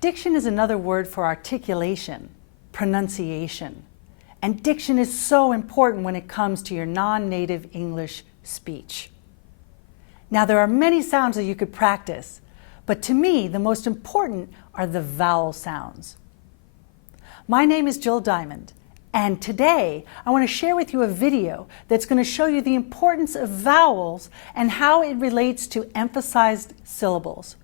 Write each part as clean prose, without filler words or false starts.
Diction is another word for articulation, pronunciation. And diction is so important when it comes to your non-native English speech. Now, there are many sounds that you could practice, but to me, the most important are the vowel sounds. My name is Jill Diamond, and today I want to share with you a video that's going to show you the importance of vowels and how it relates to emphasized syllables.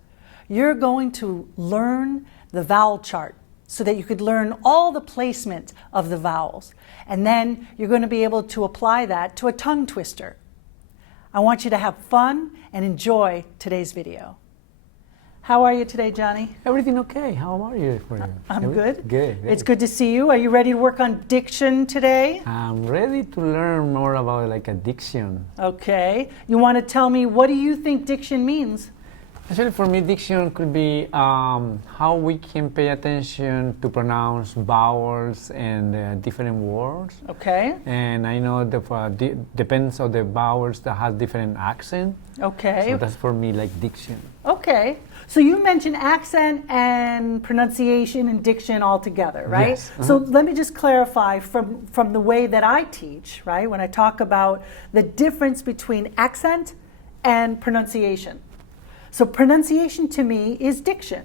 You're going to learn the vowel chart so that you could learn all the placement of the vowels. And then you're going to be able to apply that to a tongue twister. I want you to have fun and enjoy today's video. How are you today, Johnny? Everything okay. How are you? I'm good. Good. It's good to see you. Are you ready to work on diction today? I'm ready to learn more about diction. Okay. You want to tell me, what do you think diction means? Actually, for me, diction could be how we can pay attention to pronounce vowels and different words. Okay. And I know that depends on the vowels that has different accent. Okay. So that's for me like diction. Okay. So you mentioned accent and pronunciation and diction all together, right? Yes. So let me just clarify from the way that I teach, right? When I talk about the difference between accent and pronunciation. So pronunciation to me is diction,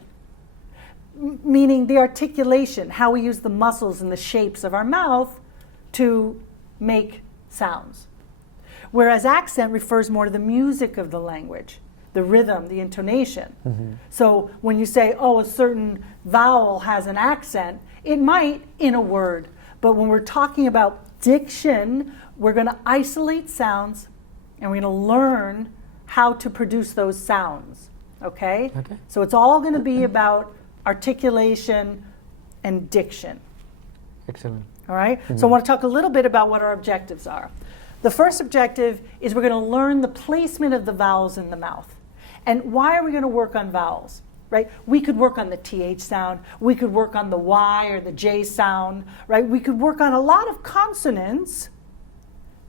meaning the articulation, how we use the muscles and the shapes of our mouth to make sounds. Whereas accent refers more to the music of the language, the rhythm, the intonation. Mm-hmm. So when you say, oh, a certain vowel has an accent, it might in a word. But when we're talking about diction, we're going to isolate sounds and we're going to learn how to produce those sounds, okay? So it's all going to be about articulation and diction. Excellent. All right? Mm-hmm. So I want to talk a little bit about what our objectives are. The first objective is we're going to learn the placement of the vowels in the mouth. And why are we going to work on vowels, right? We could work on the TH sound. We could work on the Y or the J sound, right? We could work on a lot of consonants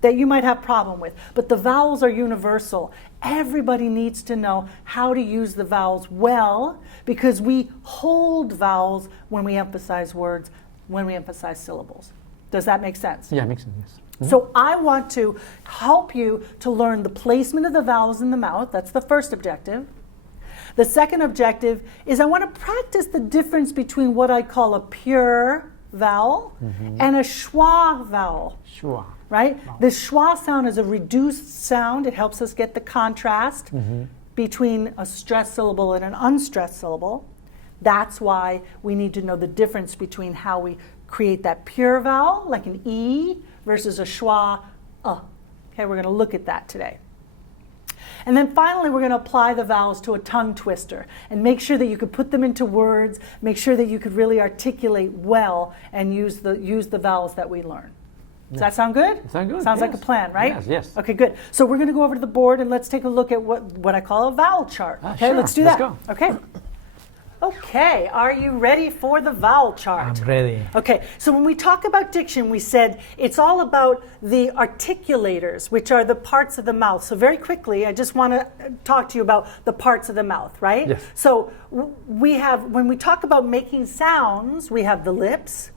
that you might have problem with. But the vowels are universal. Everybody needs to know how to use the vowels well because we hold vowels when we emphasize words, when we emphasize syllables. Does that make sense? Yeah, it makes sense, yes. Mm-hmm. So I want to help you to learn the placement of the vowels in the mouth. That's the first objective. The second objective is I want to practice the difference between what I call a pure vowel and a schwa vowel. Schwa. Right? The schwa sound is a reduced sound. It helps us get the contrast between a stressed syllable and an unstressed syllable. That's why we need to know the difference between how we create that pure vowel, like an E, versus a schwa, Okay, we're going to look at that today. And then finally, we're going to apply the vowels to a tongue twister and make sure that you could put them into words, make sure that you could really articulate well and use the vowels that we learn. Does that sound good? Sounds good. Sounds like a plan, right? Yes, yes. Okay, good. So we're going to go over to the board and let's take a look at what I call a vowel chart. Okay, sure. let's do that. Let's go. Okay. Okay, are you ready for the vowel chart? I'm ready. Okay, so when we talk about diction, we said it's all about the articulators, which are the parts of the mouth. So very quickly, I just want to talk to you about the parts of the mouth, right? Yes. So when we talk about making sounds, we have the lips,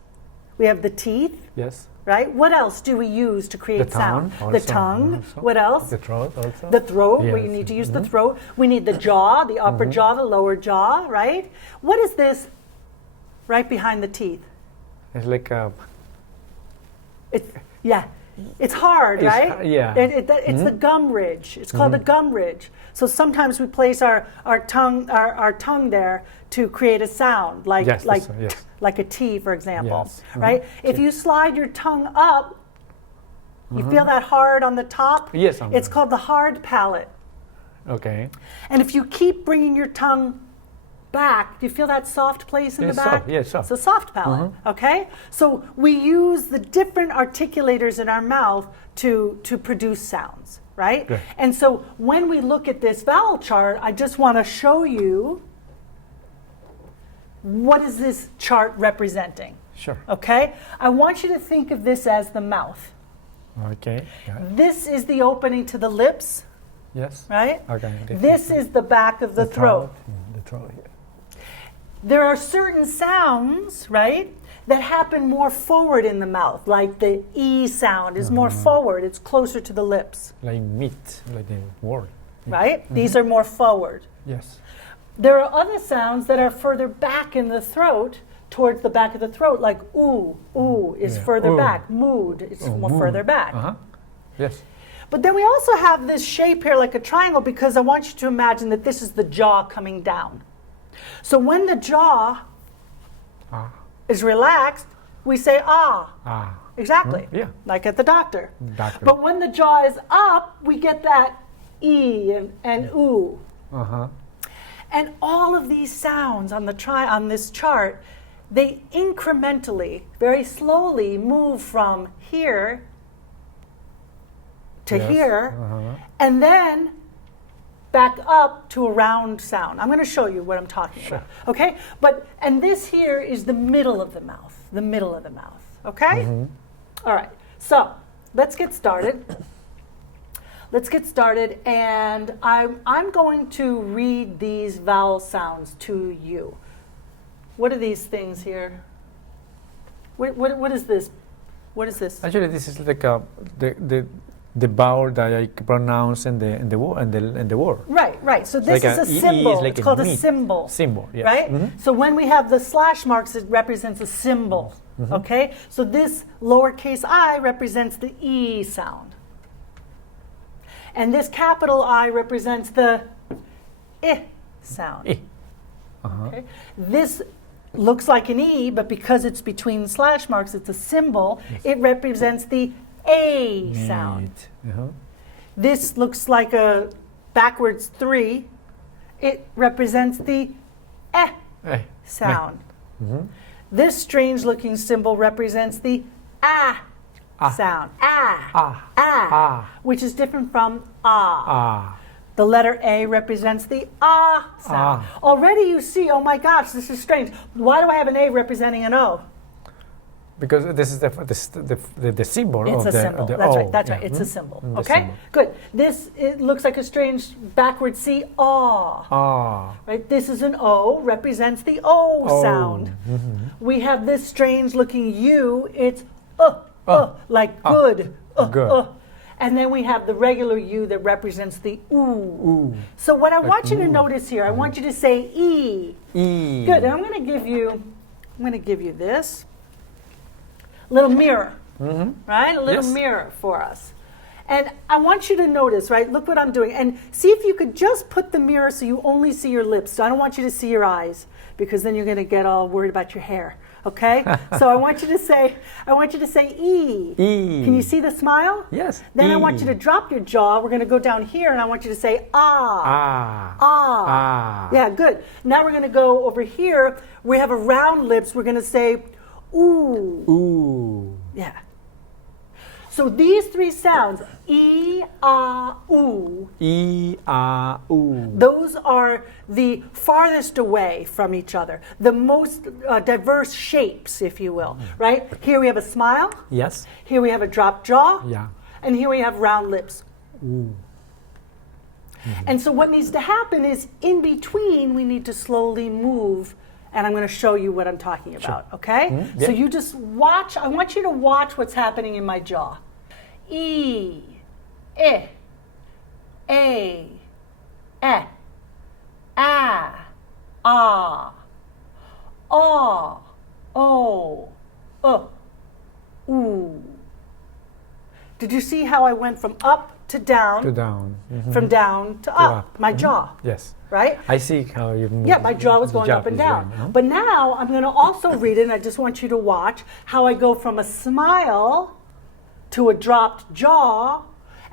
we have the teeth. Yes. Right? What else do we use to create sound? The tongue. Also. What else? The throat also. The throat, yes. where you need to use the throat. We need the jaw, the upper jaw, the lower jaw, right? What is this right behind the teeth? It's like a... It's hard, right? Yeah. It's the gum ridge. It's called the gum ridge. So sometimes we place our tongue there to create a sound, like a T, for example, yes. right? If you slide your tongue up, you feel that hard on the top? Yes. It's called the hard palate. Okay. And if you keep bringing your tongue back, do you feel that soft place in the back? Soft. Yeah, soft. It's a soft palate, okay? So we use the different articulators in our mouth to produce sounds, right? Good. And so when we look at this vowel chart, I just want to show you what is this chart representing. Sure. Okay? I want you to think of this as the mouth. Okay. This is the opening to the lips. Yes. Right? Okay. This is the back of the throat. The throat, yeah. there are certain sounds, right, that happen more forward in the mouth, like the E sound is more forward, it's closer to the lips. Like meat, like the word. Right? These are more forward. Yes. There are other sounds that are further back in the throat, towards the back of the throat, like ooh. Ooh is further Ooh. back. Mood is more mood. further back. Yes. But then we also have this shape here like a triangle because I want you to imagine that this is the jaw coming down. So when the jaw is relaxed, we say ah. Exactly. Yeah. Like at the doctor. Doctor. But when the jaw is up, we get that E and ooh. And all of these sounds on this chart, they incrementally, very slowly move from here to here, and then back up to a round sound. I'm going to show you what I'm talking about. Okay? And this here is the middle of the mouth. The middle of the mouth. Okay? All right. So let's get started. Let's get started, and I'm going to read these vowel sounds to you. What are these things here? What is this? What is this? Actually, this is like the vowel that I pronounce in the word. Right. So this like is a E symbol. is like it's a called a meat. symbol. Symbol, yes. Right? So when we have the slash marks, it represents a symbol. Okay? So this lowercase I represents the E sound. And this capital I represents the I sound. I. Okay? This looks like an E, but because it's between slash marks, it's a symbol. It represents the A sound. This looks like a backwards 3. It represents the sound. This strange looking symbol represents the sound. Which is different from The letter A represents the sound. Already you see, oh my gosh, this is strange. Why do I have an A representing an O? Because this is the symbol It's of a the symbol. of the That's O. right. That's right. Yeah. It's a symbol. The Okay. symbol. Good. This it looks like a strange backward C. Right. This is an O. Represents the O sound. We have this strange looking U. It's like good. Good. And then we have the regular U that represents the ooh. So what I want you to notice here, I want you to say E. E. Good. And I'm going to give you this little mirror, right? A little mirror for us. And I want you to notice, right? Look what I'm doing. And see if you could just put the mirror so you only see your lips. So I don't want you to see your eyes because then you're going to get all worried about your hair. Okay? So I want you to say E. E. Can you see the smile? Yes. Then I E. want you to drop your jaw. We're going to go down here and I want you to say Yeah, good. Now we're going to go over here. We have a round lips. We're going to say ooh. Ooh. Yeah. So these three sounds, E, ooh. E, ooh. Those are the farthest away from each other, the most diverse shapes, if you will, right? Here we have a smile. Yes. Here we have a dropped jaw. Yeah. And here we have round lips. Ooh. And so what needs to happen is in between, we need to slowly move. And I'm going to show you what I'm talking about, okay? So you just watch. I want you to watch what's happening in my jaw. E, I, A, O, ooh. Did you see how I went from up to down? To down. From down to up. My jaw. Yes. Right? I see how you move. Yeah, my jaw was The going jaw up and is down. going, But now I'm going to also read it, and I just want you to watch how I go from a smile to a dropped jaw.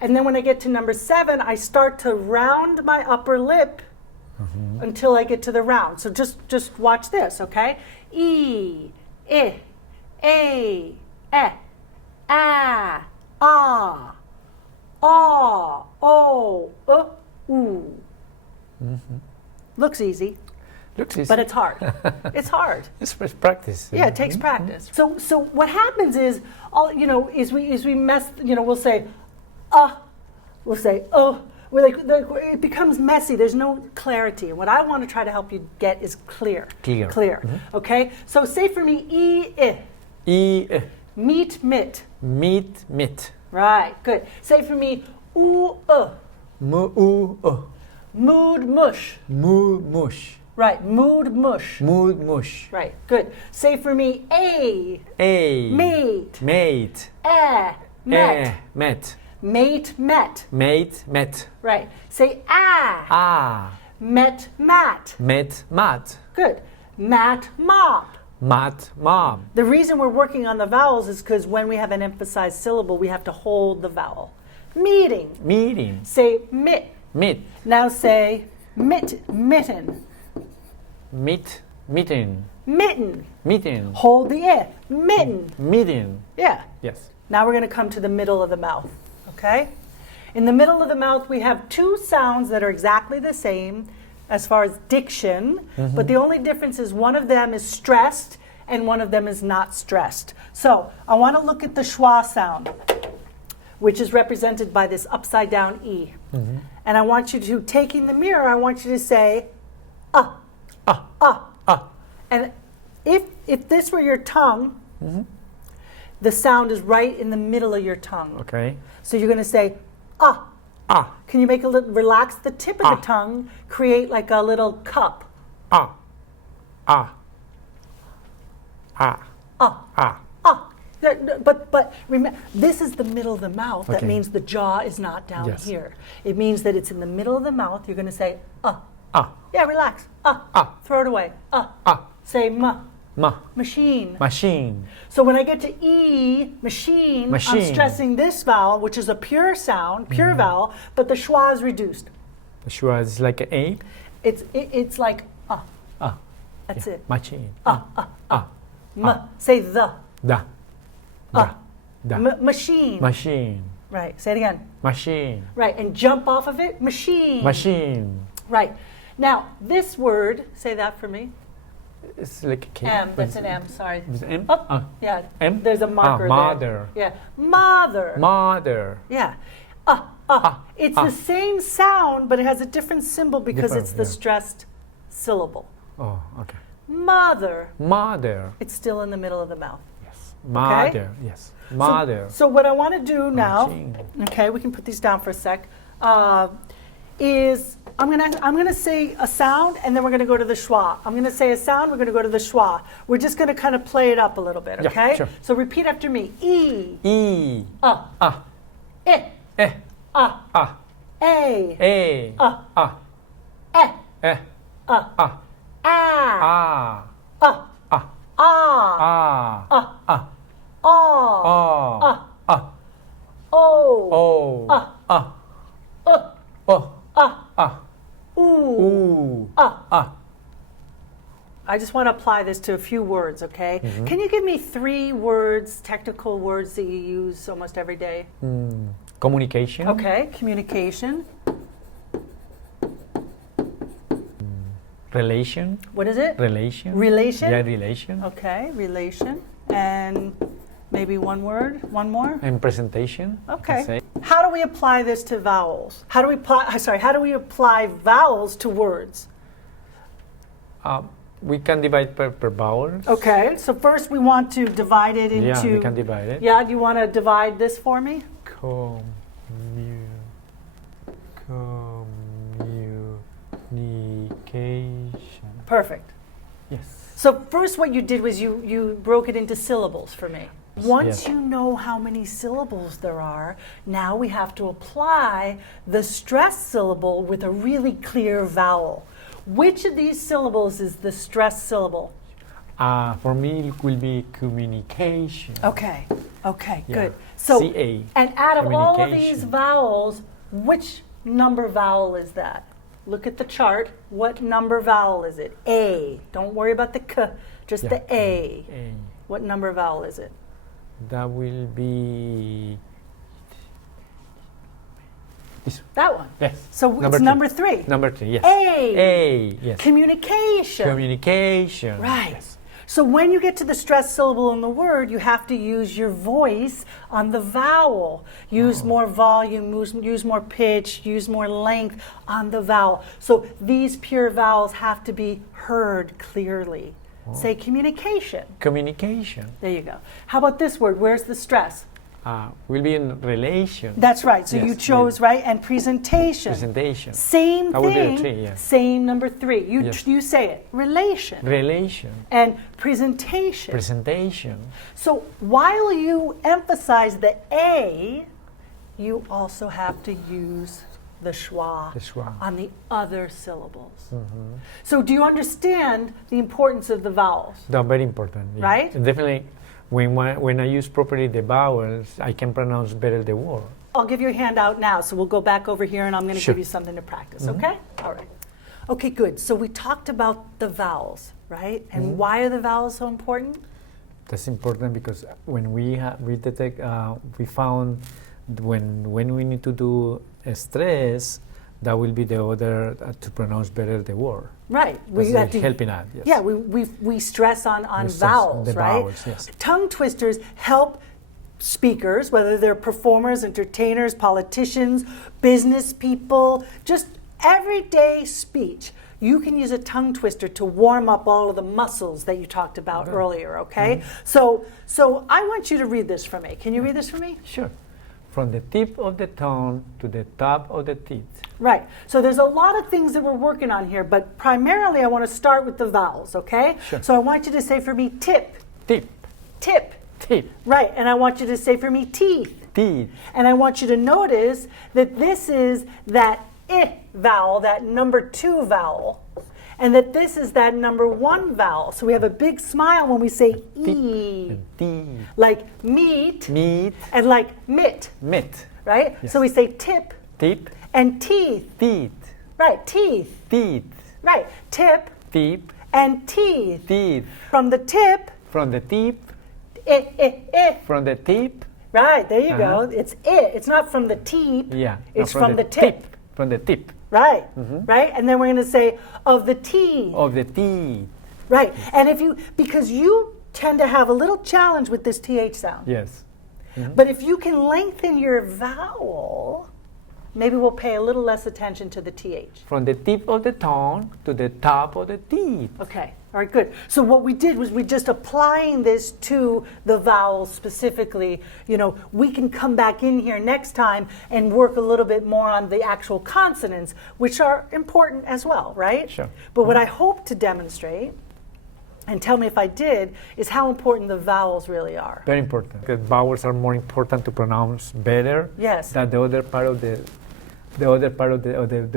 And then when I get to number 7, I start to round my upper lip until I get to the round. So just watch this, okay? E, I, A, O, ooh. Looks easy. Looks easy. But it's hard. It's hard. It's practice. Yeah, it takes practice. So what happens is, is we mess. We'll say, we'll say, it becomes messy. There's no clarity. And what I want to try to help you get is clear. Clear. Okay? So say for me, I. Meet, mit. Meet, mit. Right, good. Say for me, Mood, mush. Mood, mush. Right, mood, mush. Mood, mush. Right, good. Say for me, a. Mate. Mate. Met. Met. Mate, met. Mate, met. Right. Say met, mat. Met, mat. Good. Mat, mop. Mat, mop. The reason we're working on the vowels is because when we have an emphasized syllable, we have to hold the vowel. Meeting. Meeting. Say mit. Meet. Now say mitten. Meet, meeting. Mitten. Meeting. Hold the I. Mitten. Meeting. Yeah. Yes. Now we're going to come to the middle of the mouth. Okay? In the middle of the mouth, we have two sounds that are exactly the same as far as diction, but the only difference is one of them is stressed and one of them is not stressed. So I want to look at the schwa sound, which is represented by this upside down E. And I want you to, taking the mirror, I want you to say, And if this were your tongue, the sound is right in the middle of your tongue. Okay. So you're going to say, Can you make a little, relax the tip of the tongue, create like a little cup. But remember, this is the middle of the mouth. That means the jaw is not down here. It means that it's in the middle of the mouth. You're going to say, Yeah, relax. Throw it away. Say machine. Machine. So when I get to E, machine, I'm stressing this vowel, which is a pure sound, pure vowel, but the schwa is reduced. The schwa is like an A? It's like That's it. Machine. Say the. Da. Machine. Machine. Right. Say it again. Machine. Right. And jump off of it. Machine. Machine. Right. Now, this word, say that for me. It's like a K. M. That's an M. Sorry. It's M? Yeah. M? There's a marker mother. there. Yeah. Mother. Mother. Yeah. It's the same sound, but it has a different symbol because it's the stressed syllable. Oh, okay. Mother. Mother. It's still in the middle of the mouth. Yes. Mother. Yes. Mother. So what I want to do now, Machine. okay, we can put these down for a sec, is I'm gonna say a sound and then we're gonna go to the schwa. I'm gonna say a sound, we're gonna go to the schwa. We're just gonna kind of play it up a little bit, okay? Yeah, sure. So repeat after me. E. E. I. Eh. A. A. E. Eh. A. Ah. I just want to apply this to a few words, okay? Can you give me 3 words, technical words that you use almost every day? Communication. Okay, communication. Relation. What is it? Relation. Relation? Yeah, relation. Okay, relation. And maybe one word, one more? And presentation. Okay. How do we apply this to vowels? How do we apply vowels to words? We can divide per vowels. Okay, so first we want to divide it into... Yeah, we can divide it. Yeah, do you want to divide this for me? Communication. Perfect. Yes. So first what you did was you broke it into syllables for me. Once you know how many syllables there are, now we have to apply the stressed syllable with a really clear vowel. Which of these syllables is the stressed syllable? For me, it will be communication. Okay, okay, Yeah. good. So, CA. and out of all of these Communication. vowels, which number vowel is that? Look at the chart. What number vowel is it? A. Don't worry about the K, just the A. A. What number vowel is it? That will be this. That one. Yes. So it's number 3. Number 3. Yes. A. A. Yes. Communication. Communication. Right. Yes. So when you get to the stressed syllable in the word, you have to use your voice on the vowel. Use more volume, use more pitch, use more length on the vowel. So these pure vowels have to be heard clearly. Say communication. Communication. There you go. How about this word? Where's the stress? Will be in relation. That's right. So Yes, you chose, right? And presentation. Presentation. Same That would be the thing. three, yeah. Same number 3. Yes. You say it. Relation. Relation. And presentation. Presentation. So while you emphasize the A, you also have to use the schwa The schwa. on the other syllables. So do you understand the importance of the vowels? That's very important. Yeah. Right? And definitely, when I use properly the vowels, I can pronounce better the word. I'll give you a handout now, so we'll go back over here and I'm going to Sure. give you something to practice, okay? All right. Okay, good. So we talked about the vowels, right? And why are the vowels so important? That's important because when we detect, we found when we need to do a stress, that will be the other to pronounce better the word. Right. That's helping us. Yes. Yeah, we stress on We stress vowels, the right? vowels, yes. Tongue twisters help speakers, whether they're performers, entertainers, politicians, business people, just everyday speech. You can use a tongue twister to warm up all of the muscles that you talked about earlier, okay? So I want you to read this for me. Can you read this for me? Sure. From the tip of the tongue to the top of the teeth. Right. So there's a lot of things that we're working on here, but primarily I want to start with the vowels, okay? Sure. So I want you to say for me tip, Tip. tip. Tip. Right. And I want you to say for me teeth. Teeth. And I want you to notice that this is that I vowel, that number 2 vowel, and that this is that number 1 vowel. So we have a big smile when we say E, And teeth. like meat, Meat. and like mitt, Mit. right? Yes. So we say tip Tip. and teeth, Teeth. right? Teeth, Teeth. right? Tip Tip. and teeth. Teeth. From the tip, From the tip. I. From the tip. Right, there you Uh-huh. go. It's I. It's not from the teep. Yeah. It's No, from the tip. From the tip. Right, right? And then we're going to say of the T. Of the teeth. Right. And because you tend to have a little challenge with this TH sound. Yes. But if you can lengthen your vowel, maybe we'll pay a little less attention to the TH. From the tip of the tongue to the top of the teeth. Okay. All right, good. So what we did was we just applying this to the vowels specifically. You know, we can come back in here next time and work a little bit more on the actual consonants, which are important as well, right? Sure. But what I hope to demonstrate, and tell me if I did, is how important the vowels really are. Very important. Because vowels are more important to pronounce better Yes. than the other part of the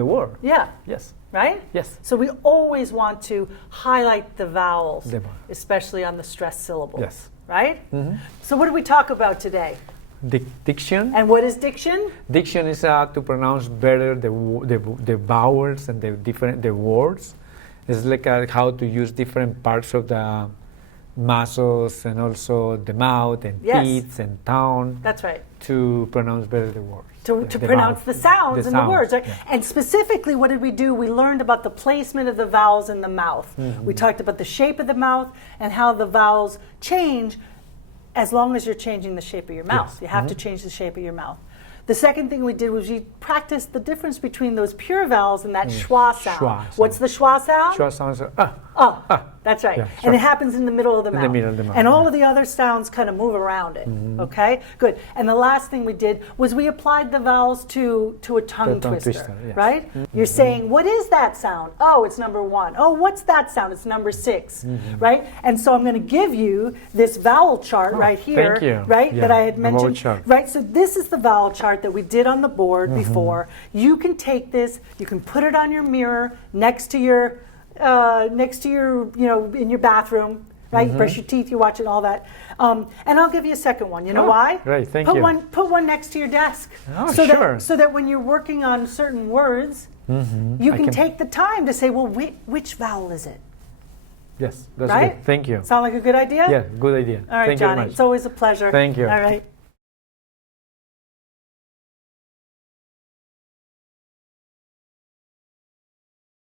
word. Yeah, Yes. right? Yes. So we always want to highlight the vowels, The vowel. especially on the stressed syllables. Yes. Right? So what did we talk about today? Diction. And what is diction? Diction is to pronounce better the vowels and the words. It's like how to use different parts of the muscles and also the mouth and Yes. teeth and tongue That's right. to pronounce better the words. To The pronounce vowels. the sounds and the sounds, words, right? yeah. And specifically, what did we do? We learned about the placement of the vowels in the mouth. We talked about the shape of the mouth and how the vowels change as long as you're changing the shape of your mouth. Yes. You have to change the shape of your mouth. The second thing we did was we practiced the difference between those pure vowels and that schwa sound. Schwa sound. What's the schwa sound? Schwa sounds That's right. Yeah, And it sure. happens in the middle of the In the mouth. middle of the mouth, And all yeah. of the other sounds kind of move around it. Okay? Good. And the last thing we did was we applied the vowels to a tongue tongue twister. twister, yes. Right? You're saying, what is that sound? Oh, it's number 1. Oh, what's that sound? It's number 6. Right? And so I'm going to give you this vowel chart right here. thank you. Right? Yeah, That I had the vowel mentioned. chart. Right? So this is the vowel chart that we did on the board before. You can take this, you can put it on your mirror next to your in your bathroom, right? You brush your teeth, you watch it, all that. And I'll give you a second one. You know why? Great, thank put you. Put one next to your desk. Oh, so sure. so that when you're working on certain words, you I can can- take the time to say, well, which vowel is it? Yes, that's Right? good. Thank you. Sound like a good idea? Yeah, good idea. All right, Thank you very Johnny. much. It's always a pleasure. Thank you. All right.